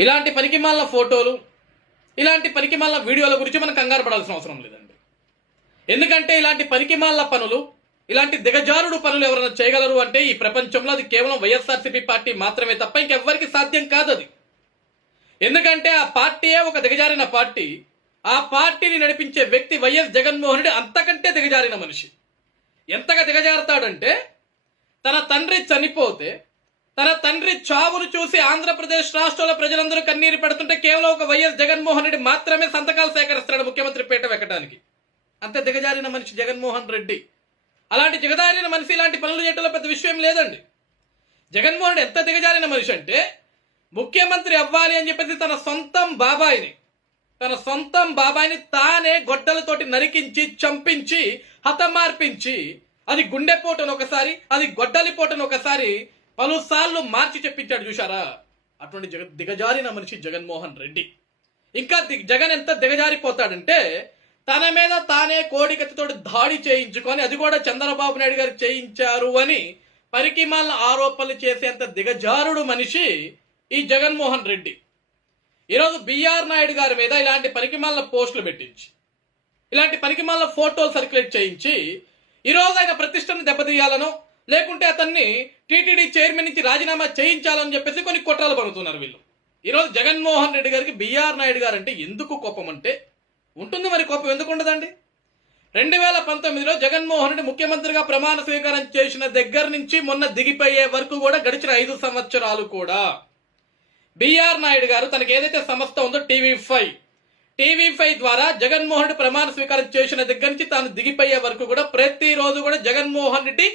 ఇలాంటి పనికిమాలిన ఫోటోలు, ఇలాంటి పనికిమాలిన వీడియోల గురించి మనం కంగారు పడాల్సిన అవసరం లేదండి. ఎందుకంటే ఇలాంటి పనికిమాలిన పనులు, ఇలాంటి దిగజారుడు పనులు ఎవరైనా చేయగలరు అంటే ఈ ప్రపంచంలో అది కేవలం వైఎస్ఆర్సీపీ పార్టీ మాత్రమే తప్ప ఇంకెవ్వరికి సాధ్యం కాదు అది. ఎందుకంటే ఆ పార్టీయే ఒక దిగజారిన పార్టీ. ఆ పార్టీని నడిపించే వ్యక్తి వైఎస్ జగన్మోహన్ రెడ్డి అంతకంటే దిగజారిన మనిషి. ఎంతగా దిగజారుతాడంటే తన తండ్రి చనిపోతే, తన తండ్రి చావును చూసి ఆంధ్రప్రదేశ్ రాష్ట్రంలో ప్రజలందరూ కన్నీరు పెడుతుంటే కేవలం ఒక వైఎస్ జగన్మోహన్ రెడ్డి మాత్రమే సంతకాలు సేకరిస్తాడు ముఖ్యమంత్రి పీఠం ఎక్కడానికి. అంత దిగజారిన మనిషి జగన్మోహన్ రెడ్డి. అలాంటి దిగజారిన మనిషి ఇలాంటి పనులు చేయడంలో పెద్ద విషయం లేదండి. జగన్మోహన్ రెడ్డి ఎంత దిగజారిన మనిషి అంటే ముఖ్యమంత్రి అవ్వాలి అని చెప్పేసి తన సొంతం బాబాయిని తానే గొడ్డలతోటి నరికించి, చంపించి, హతమార్పించి, అది గుండెపోటును ఒకసారి, అది గొడ్డలిపోటును ఒకసారి పలుసార్లు మార్చి చెప్పించాడు చూశారా. అటువంటి దిగజారిన మనిషి జగన్మోహన్ రెడ్డి. ఇంకా జగన్ ఎంత దిగజారిపోతాడంటే తన మీద తానే కోడికత్తితో దాడి చేయించుకొని, అది కూడా చంద్రబాబు నాయుడు గారు చేయించారు అని పరికిమాల ఆరోపణలు చేసేంత దిగజారుడు మనిషి ఈ జగన్మోహన్ రెడ్డి. ఈరోజు బిఆర్ నాయుడు గారి మీద ఇలాంటి పనికిమాల పోస్టులు పెట్టించి, ఇలాంటి పనికిమాల ఫోటోలు సర్క్యులేట్ చేయించి ఈరోజు ఆయన ప్రతిష్టను దెబ్బతీయాలనో, లేకుంటే అతన్ని టీటీడీ చైర్మన్ నుంచి రాజీనామా చేయించాలని చెప్పేసి కొన్ని కుట్రలు పడుతున్నారు వీళ్ళు. ఈరోజు జగన్మోహన్ రెడ్డి గారికి బిఆర్ నాయుడు గారు అంటే ఎందుకు కోపం అంటే ఉంటుంది, మరి కోపం ఎందుకు ఉండదండి. 2019లో జగన్మోహన్ రెడ్డి ముఖ్యమంత్రిగా ప్రమాణ స్వీకారం చేసిన దగ్గర నుంచి మొన్న దిగిపోయే వరకు కూడా గడిచిన 5 సంవత్సరాలు కూడా బిఆర్ నాయుడు గారు తనకి ఏదైతే సంస్థ ఉందో టీవీ5 ద్వారా జగన్మోహన్ రెడ్డి ప్రమాణ స్వీకారం చేసిన దగ్గర నుంచి తాను దిగిపోయే వరకు కూడా ప్రతిరోజు కూడా జగన్మోహన్ రెడ్డి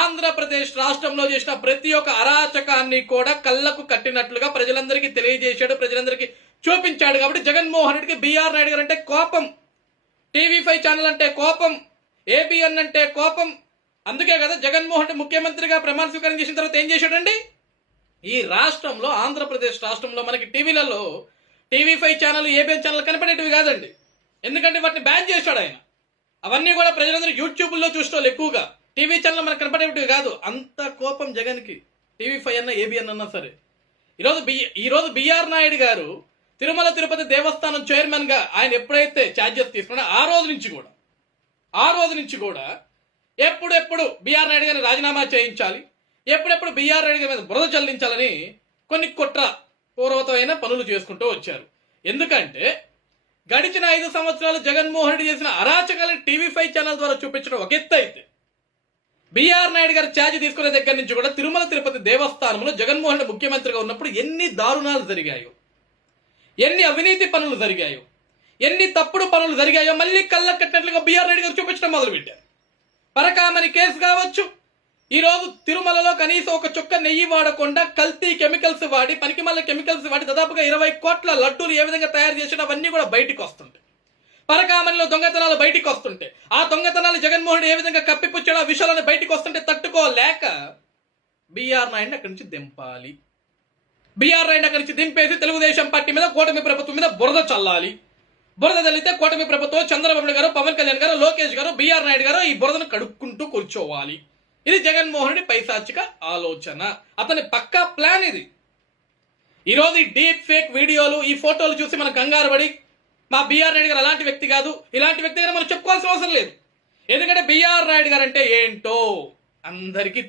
ఆంధ్రప్రదేశ్ రాష్ట్రంలో చేసిన ప్రతి ఒక్క అరాచకాన్ని కూడా కళ్ళకు కట్టినట్లుగా ప్రజలందరికీ తెలియజేశాడు, ప్రజలందరికీ చూపించాడు. కాబట్టి జగన్మోహన్ రెడ్డికి బిఆర్ నాయుడు గారు అంటే కోపం, టీవీ5 ఛానల్ అంటే కోపం, ఏబిఎన్ అంటే కోపం. అందుకే కదా జగన్మోహన్ రెడ్డి ముఖ్యమంత్రిగా ప్రమాణ స్వీకారం చేసిన తర్వాత ఏం చేశాడండి, ఈ రాష్ట్రంలో, ఆంధ్రప్రదేశ్ రాష్ట్రంలో మనకి టీవీలలో టీవీ5 ఛానల్, ఏబిఎన్ ఛానల్ కనపడేటివి కాదండి. ఎందుకంటే వాటిని బ్యాన్ చేశాడు ఆయన. అవన్నీ కూడా ప్రజలందరూ యూట్యూబ్లో చూసేవాళ్ళు ఎక్కువగా, టీవీ ఛానల్ మనకు కనపడేటివి కాదు. అంత కోపం జగన్కి, టీవీ5 అన్నా ఏబిఎన్ అన్నా సరే. ఈరోజు బిఆర్ నాయుడు గారు తిరుమల తిరుపతి దేవస్థానం చైర్మన్ గా ఆయన ఎప్పుడైతే ఛార్జెస్ తీసుకున్నా ఆ రోజు నుంచి కూడా ఎప్పుడెప్పుడు బిఆర్ నాయుడు గారిని రాజీనామా చేయించాలి, ఎప్పుడెప్పుడు బిఆర్ నాయుడు గారి మీద బురద చల్లించాలని కొన్ని కుట్ర పూర్వతమైన పనులు చేసుకుంటూ వచ్చారు. ఎందుకంటే గడిచిన 5 సంవత్సరాలు జగన్మోహన్ రెడ్డి చేసిన అరాచకాలను టీవీ5 ఛానల్ ద్వారా చూపించడం ఒక ఎత్తు అయితే, బిఆర్ నాయుడు గారు ఛార్జ్ తీసుకునే దగ్గర నుంచి కూడా తిరుమల తిరుపతి దేవస్థానంలో జగన్మోహన్ రెడ్డి ముఖ్యమంత్రిగా ఉన్నప్పుడు ఎన్ని దారుణాలు జరిగాయో, ఎన్ని అవినీతి పనులు జరిగాయో, ఎన్ని తప్పుడు పనులు జరిగాయో మళ్ళీ కళ్ళ కట్టినట్లుగా బిఆర్ నాయుడు గారు చూపించడం మొదలుపెట్టారు. పరకామణి కేసు కావచ్చు, ఈరోజు తిరుమలలో కనీసం ఒక చుక్క నెయ్యి వాడకుండా కల్తీ కెమికల్స్ వాడి, పనికిమాల కెమికల్స్ వాడి దాదాపుగా 20 కోట్ల లడ్డూలు ఏ విధంగా తయారు చేసినా అవన్నీ కూడా బయటికి వస్తుంటాయి. పరకామణిలో దొంగతనాలు బయటికి వస్తుంటే, ఆ దొంగతనాలు జగన్మోహన్ రెడ్డి ఏ విధంగా కప్పిపుచ్చాడో ఆ విషయాలను బయటికి వస్తుంటే తట్టుకోలేక బిఆర్ నాయుడిని అక్కడి నుంచి దింపాలి. బిఆర్ నాయుడు అక్కడి నుంచి దింపేసి తెలుగుదేశం పార్టీ మీద, కూటమి ప్రభుత్వం మీద బురద చల్లాలి. బురద చల్లితే కూటమి ప్రభుత్వం, చంద్రబాబు నాయుడు గారు, పవన్ కళ్యాణ్ గారు, లోకేష్ గారు, బిఆర్ నాయుడు గారు ఈ బురదను కడుక్కుంటూ కూర్చోవాలి. ఇది జగన్మోహన్ రెడ్డి పైశాచిక ఆలోచన, అతని పక్కా ప్లాన్ ఇది. ఈరోజు ఈ డీప్ ఫేక్ వీడియోలు, ఈ ఫోటోలు చూసి మనం కంగారు పడి మా బిఆర్ నాయుడు గారు అలాంటి వ్యక్తి కాదు, ఇలాంటి వ్యక్తి గారు మనం చెప్పుకోవాల్సిన అవసరం లేదు. ఎందుకంటే బిఆర్ నాయుడు గారు అంటే ఏంటో అందరికీ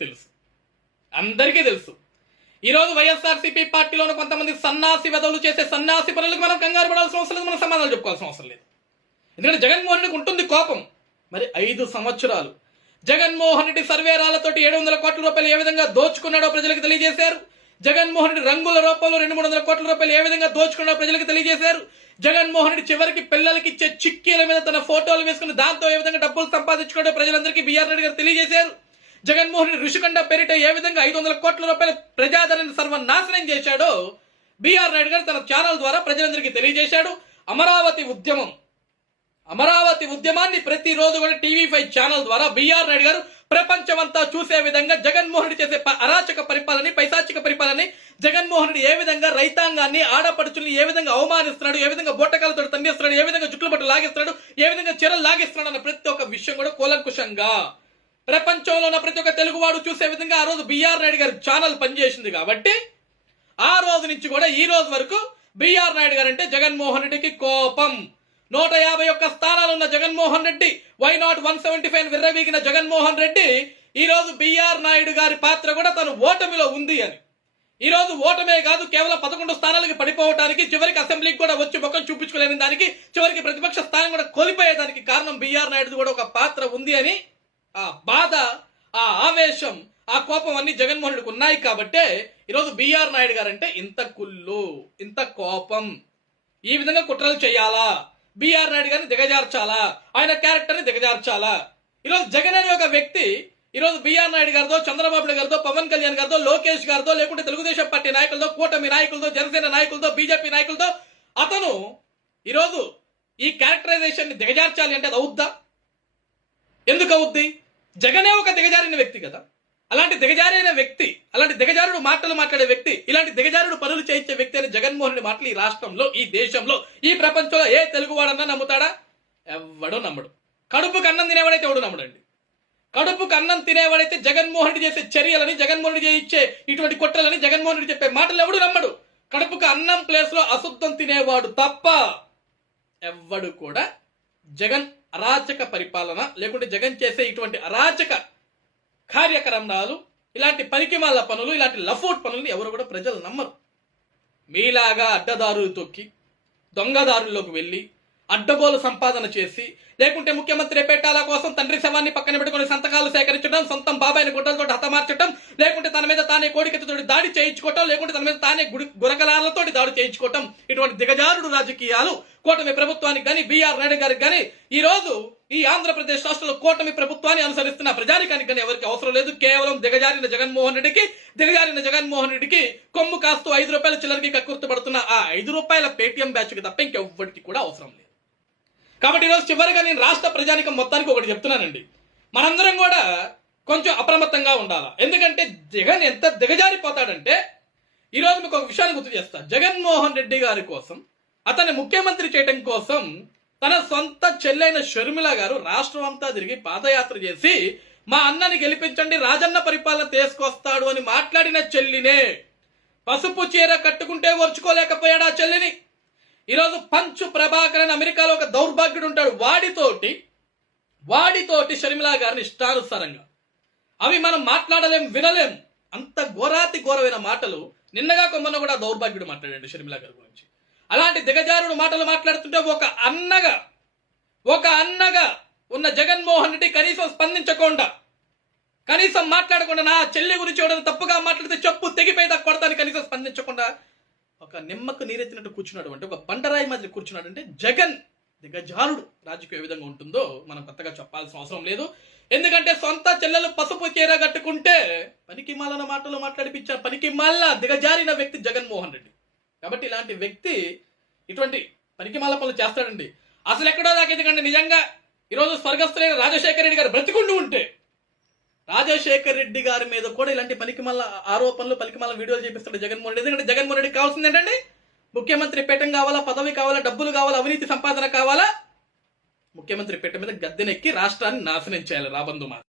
తెలుసు. ఈరోజు వైఎస్ఆర్సీపీ పార్టీలోని కొంతమంది సన్నాసి వెధవులు చేసే సన్నాసి పనులకు మనం కంగారు పడాల్సిన అవసరం లేదు, మనం సమాధానాలు చెప్పుకోవాల్సిన అవసరం లేదు. ఎందుకంటే జగన్మోహన్ రెడ్డికి ఉంటుంది కోపం. మరి 5 సంవత్సరాలు జగన్మోహన్ రెడ్డి సర్వేరాలతోటి 700 కోట్ల రూపాయలు ఏ విధంగా దోచుకున్నాడో ప్రజలకు తెలియజేశారు. జగన్మోహన్ రెడ్డి రంగుల రూపంలో 200-300 కోట్ల రూపాయలు ఏ విధంగా దోచుకున్నాడో ప్రజలకు తెలియజేశారు. జగన్మోహన్ రెడ్డి చివరికి పిల్లలకి ఇచ్చే చిక్కీల మీద తన ఫోటోలు వేసుకుని దాంతో ఏ విధంగా డబ్బులు సంపాదించుకున్నాడో ప్రజలందరికీ బిఆర్ నాయుడు గారు తెలియజేశారు. జగన్మోహన్ రెడ్డి ఋషికొండ పేరిట ఏ విధంగా 500 కోట్ల రూపాయల ప్రజాదరణ సర్వనాశనం చేశాడో బిఆర్ నాయుడు గారు తన ఛానల్ ద్వారా ప్రజలందరికీ తెలియజేశాడు. అమరావతి ఉద్యమాన్ని ప్రతిరోజు కూడా టీవీ5 ఛానల్ ద్వారా బిఆర్ నాయుడు గారు ప్రపంచమంతా చూసే విధంగా జగన్మోహన్ రెడ్డి చేసే అరాచక పరిపాలన, పైశాచిక పరిపాలన, జగన్మోహన్ రెడ్డి ఏ విధంగా రైతాంగాన్ని, ఆడపడుచుల్ని ఏ విధంగా అవమానిస్తున్నాడు, ఏ విధంగా బొట్టకాలతో తండిస్తున్నాడు, ఏ విధంగా జుట్లు బట్టలు లాగిస్తున్నాడు, ఏ విధంగా చీరలు లాగిస్తున్నాడు అన్న ప్రతి ఒక్క విషయం కూడా కూలంకుషంగా ప్రపంచంలో ఉన్న ప్రతి ఒక్క తెలుగువాడు చూసే విధంగా ఆ రోజు బిఆర్ నాయుడు గారి ఛానల్ పనిచేసింది. కాబట్టి ఆ రోజు నుంచి కూడా ఈ రోజు వరకు బిఆర్ నాయుడు గారు అంటే జగన్మోహన్ రెడ్డికి కోపం. 151 స్థానాలు ఉన్న జగన్మోహన్ రెడ్డి, వై నాట్ 175 విర్రవీగిన జగన్మోహన్ రెడ్డి ఈ రోజు బిఆర్ నాయుడు గారి పాత్ర కూడా తను ఓటమిలో ఉంది అని. ఈ రోజు ఓటమే కాదు, కేవలం 11 స్థానాలకి పడిపోవడానికి, చివరికి అసెంబ్లీకి కూడా వచ్చి ముఖం చూపించుకోలేని దానికి, చివరికి ప్రతిపక్ష స్థానం కూడా కోల్పోయేదానికి కారణం బిఆర్ నాయుడు కూడా ఒక పాత్ర ఉంది అని ఆ బాధ, ఆ ఆవేశం, ఆ కోపం అన్ని జగన్మోహన్ రెడ్డికి ఉన్నాయి. కాబట్టే ఈరోజు బిఆర్ నాయుడు గారు అంటే ఇంత కుళ్ళు, ఇంత కోపం, ఈ విధంగా కుట్రలు చేయాలా, బిఆర్ నాయుడు గారిని దిగజార్చాలా, ఆయన క్యారెక్టర్ని దిగజార్చాలా. ఈరోజు జగన్ అనే ఒక వ్యక్తి ఈరోజు బిఆర్ నాయుడు గారితో, చంద్రబాబు నాయుడు గారితో, పవన్ కళ్యాణ్ గారితో, లోకేష్ గారితో, లేకుంటే తెలుగుదేశం పార్టీ నాయకులతో, కూటమి నాయకులతో, జనసేన నాయకులతో, బీజేపీ నాయకులతో అతను ఈరోజు ఈ క్యారెక్టరైజేషన్ ని దిగజార్చాలి అంటే అది అవుద్దా? ఎందుకు అవుద్ది? జగనే ఒక దిగజారిన వ్యక్తి కదా. అలాంటి దిగజారైన వ్యక్తి, అలాంటి దిగజారుడు మాటలు మాట్లాడే వ్యక్తి, ఇలాంటి దిగజారుడు పనులు చేయించే వ్యక్తి అని జగన్మోహన్ రెడ్డి మాటలు ఈ రాష్ట్రంలో, ఈ దేశంలో, ఈ ప్రపంచంలో ఏ తెలుగువాడన్నా నమ్ముతాడా? ఎవడో నమ్మడు. కడుపుకు అన్నం తినేవాడైతే ఎవడు నమ్మడండి. కడుపుకు అన్నం తినేవాడైతే జగన్మోహన్ రెడ్డి చేసే చర్యలని, జగన్మోహన్ రెడ్డి చేయించే ఇటువంటి కుట్రలని, జగన్మోహన్ రెడ్డి చెప్పే మాటలు ఎవడు నమ్మడు. కడుపుకు అన్నం ప్లేస్ లో అశుద్ధం తినేవాడు తప్ప ఎవ్వడు కూడా జగన్ అరాచక పరిపాలన, లేకుంటే జగన్ చేసే ఇటువంటి అరాచక కార్యక్రమాలు, ఇలాంటి పనికిమాల పనులు, ఇలాంటి లఫోట్ పనులని ఎవరు కూడా ప్రజలు నమ్మరు. మీలాగా అడ్డదారులు తొక్కి, దొంగదారుల్లోకి వెళ్ళి, అడ్డగోలు సంపాదన చేసి, లేకుంటే ముఖ్యమంత్రి పేటాల కోసం తండ్రి శవాన్ని పక్కన పెట్టుకుని సంతకాలు సేకరించడం, సొంతం బాబాయిని గుడ్డలతో హతమార్చడం, లేకుంటే తన మీద తానే కోడికతో దాడి చేయించుకోవటం, లేకుంటే తన మీద తానే గురకలాలతో దాడి చేయించుకోవటం, ఇటువంటి దిగజారుడు రాజకీయాలు కూటమి ప్రభుత్వానికి కానీ, బిఆర్ నాయుడు గారికి కానీ, ఈ రోజు ఈ ఆంధ్రప్రదేశ్ రాష్ట్రంలో కూటమి ప్రభుత్వాన్ని అనుసరిస్తున్న ప్రజానికానికి కానీ ఎవరికి అవసరం లేదు. కేవలం దిగజారిన జగన్మోహన్ రెడ్డికి కొమ్ము కాస్తూ 5 రూపాయల చిల్లరకి కక్కుర్తుపడుతున్న ఆ 5 రూపాయల పేటీఎం బ్యాచ్ కి తప్ప ఇంకెవ్వరికి కూడా అవసరం లేదు. కాబట్టి ఈరోజు చివరిగా నేను రాష్ట్ర ప్రజానికం మొత్తానికి ఒకటి చెప్తున్నానండి, మనందరం కూడా కొంచెం అప్రమత్తంగా ఉండాలి. ఎందుకంటే జగన్ ఎంత దిగజారిపోతాడంటే, ఈరోజు మీకు ఒక విషయాన్ని గుర్తు చేస్తా. జగన్మోహన్ రెడ్డి గారి కోసం, అతన్ని ముఖ్యమంత్రి చేయడం కోసం తన సొంత చెల్లైన షర్మిల గారు రాష్ట్రం అంతా తిరిగి పాదయాత్ర చేసి మా అన్నని గెలిపించండి, రాజన్న పరిపాలన తీసుకొస్తాడు అని మాట్లాడిన చెల్లినే పసుపు చీర కట్టుకుంటే ఓర్చుకోలేకపోయాడు ఆ చెల్లిని. ఈరోజు పంచు ప్రభాకర్ అని అమెరికాలో ఒక దౌర్భాగ్యుడు ఉంటాడు, వాడితోటి షర్మిల గారిని ఇష్టానుసారంగా, అవి మనం మాట్లాడలేం, వినలేం, అంత ఘోరాతి ఘోరమైన మాటలు నిన్నగా కొమ్మన్న కూడా దౌర్భాగ్యుడు మాట్లాడండి షర్మిల గారి గురించి. అలాంటి దిగజారుడు మాటలు మాట్లాడుతుంటే ఒక అన్నగా ఉన్న జగన్మోహన్ రెడ్డి కనీసం స్పందించకుండా, కనీసం మాట్లాడకుండా, నా చెల్లి గురించి ఎవరైనా తప్పుగా మాట్లాడితే చెప్పు తెగిపోయి కొడతాను కనీసం స్పందించకుండా ఒక నిమ్మకు నీరెత్తినట్టు కూర్చున్నాడు అంటే, ఒక బండరాయి మధ్య కూర్చున్నాడు అంటే జగన్ దిగజారుడు రాజకీయం ఏ విధంగా ఉంటుందో మనం కొత్తగా చెప్పాల్సిన అవసరం లేదు. ఎందుకంటే సొంత చెల్లెలు పసుపు చీర కట్టుకుంటే పనికి మాలిన మాటలు మాట్లాడిపించారు, పనికి మాలిన దిగజారిన వ్యక్తి జగన్మోహన్ రెడ్డి. కాబట్టి ఇలాంటి వ్యక్తి ఇటువంటి పనికిమాల పనులు చేస్తాడండి. అసలు ఎక్కడో దాకా, ఎందుకంటే నిజంగా ఈరోజు స్వర్గస్థులైన రాజశేఖర రెడ్డి గారు బ్రతికుంటూ ఉంటే రాజశేఖర రెడ్డి గారి మీద కూడా ఇలాంటి పనికిమాల ఆరోపణలు, పనికిమాల వీడియోలు చేపిస్తాడు జగన్మోహన్ రెడ్డి. ఎందుకంటే జగన్మోహన్ రెడ్డికి కావాల్సింది ఏంటంటే ముఖ్యమంత్రి పీఠం కావాలా, పదవి కావాలా, డబ్బులు కావాలా, అవినీతి సంపాదన కావాలా, ముఖ్యమంత్రి పీఠం మీద గద్దెనెక్కి రాష్ట్రాన్ని నాశనం చేయాలి రాబందు.